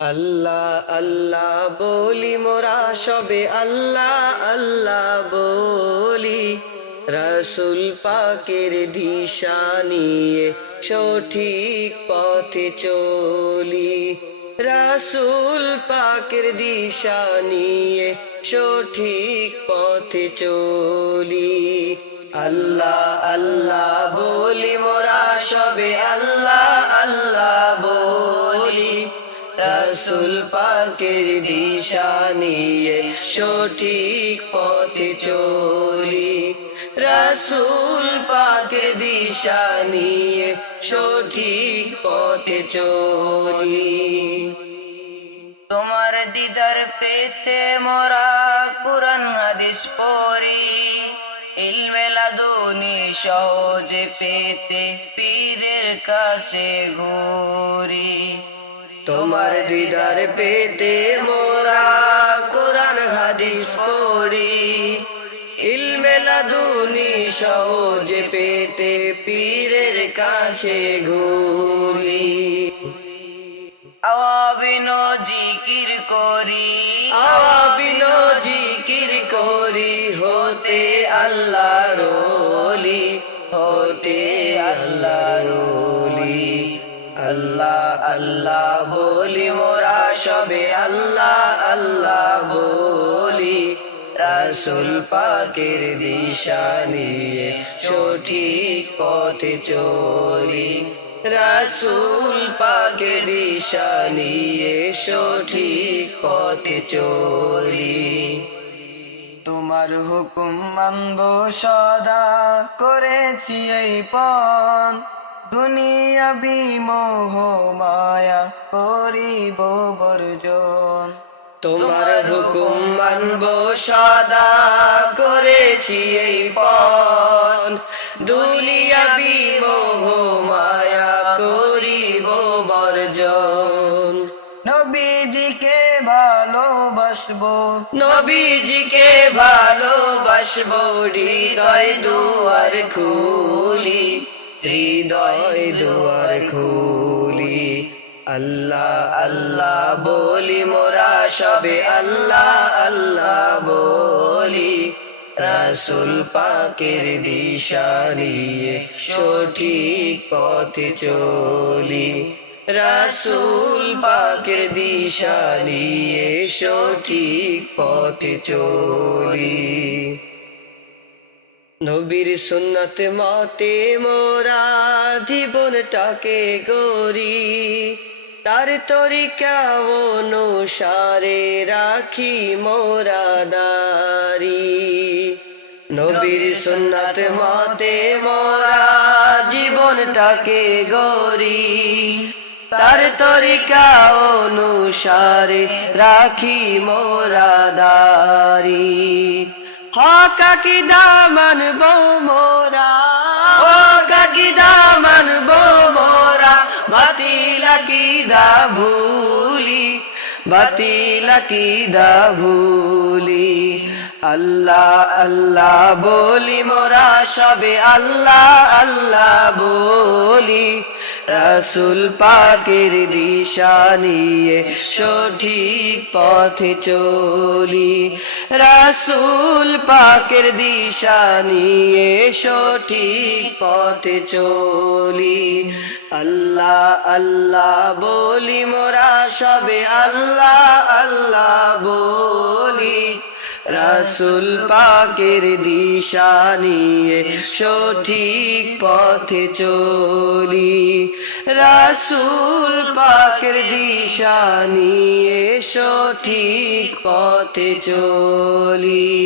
আল্লাহ আল্লাহ বলি মোরা সবে আল্লাহ আল্লাহ বলি, রাসূল পাকের দিশা নিয়ে সঠিক পথে চলি। রাসূল পাকের দিশা নিয়ে সঠিক পথে চলি। আল্লাহ আল্লাহ বলি মোরা সবে আল্লাহ আল্লাহ বলি, রাসূল পাকের দিশা নিয়ে সঠিক পথে চলি। রাসূল পাকের দিশা নিয়ে সঠিক পথে চলি। তোমার দিদার পেতে মোরা কুরআন হাদিস পড়ি, ইলমে লাদুনি সহজে পেতে পীরের কাছে ঘুরি। তোমার দিদার পেতে মোরা কোরআন হাদিস পড়ি, ইলমে লাদুনি সহজে পেতে পীরের কাছে ঘুরি। আওয়াবিন জিকির করি, আওয়াবিন জিকির করি, হতে আল্লাহর ওলি, হতে আল্লাহর ওলি। আল্লাহ আল্লাহ বলি মোরা সবে আল্লাহ আল্লাহ বলি, রাসূল পাকের দিশা নিয়ে সঠিক পথে চলি। রাসূল পাকের দিশা নিয়ে সঠিক পথে চলি। তোমার হুকুম মানব সদা, করেছি এই পণ, দুনিয়াবি মোহ মায়া করিব বর্জন। তোমার হুকুম মানব সদা, করেছি এই পণ, দুনিয়াবি মোহ মায়া করিব বর্জন। নবীজিকে ভালোবাসবো, নবীজিকে ভালোবাসবো, হৃদয় দুয়ার খুলি, হৃদয় দুয়ার খুলি। আল্লাহ আল্লাহ বলি মোরা সবে আল্লাহ আল্লাহ বলি, রাসূল পাকের দিশা নিয়ে সঠিক পথে চলি। রাসূল পাকের দিশা নিয়ে সঠিক পথে চলি। নবীর সুন্নাত মতে মোরা জীবনটাকে গড়ি, তার তরিকা অনুসারে রাখি মোরা দাঁড়ি। নবীর সুন্নাত মতে মোরা জীবনটাকে গড়ি, তার তরিকা অনুসারে রাখি মোরা দাঁড়ি। হক আকীদা মানব মোরা, হক আকীদা মানব মোরা, বাতিল আকীদা ভুলি, বাতিল আকীদা ভুলি। আল্লাহ আল্লাহ বলি মোরা সবে আল্লাহ আল্লাহ বলি, রাসূল পাকের দিশা নিয়ে সঠিক পথে চলি। রাসূল পাকের দিশা নিয়ে সঠিক পথে চলি। আল্লাহ আল্লাহ বলি মোরা সবে আল্লাহ আল্লাহ বলি, রাসূল পাকের দিশা নিয়ে সঠিক পথে চলি। রাসূল পাকের দিশা নিয়ে সঠিক পথে চলি।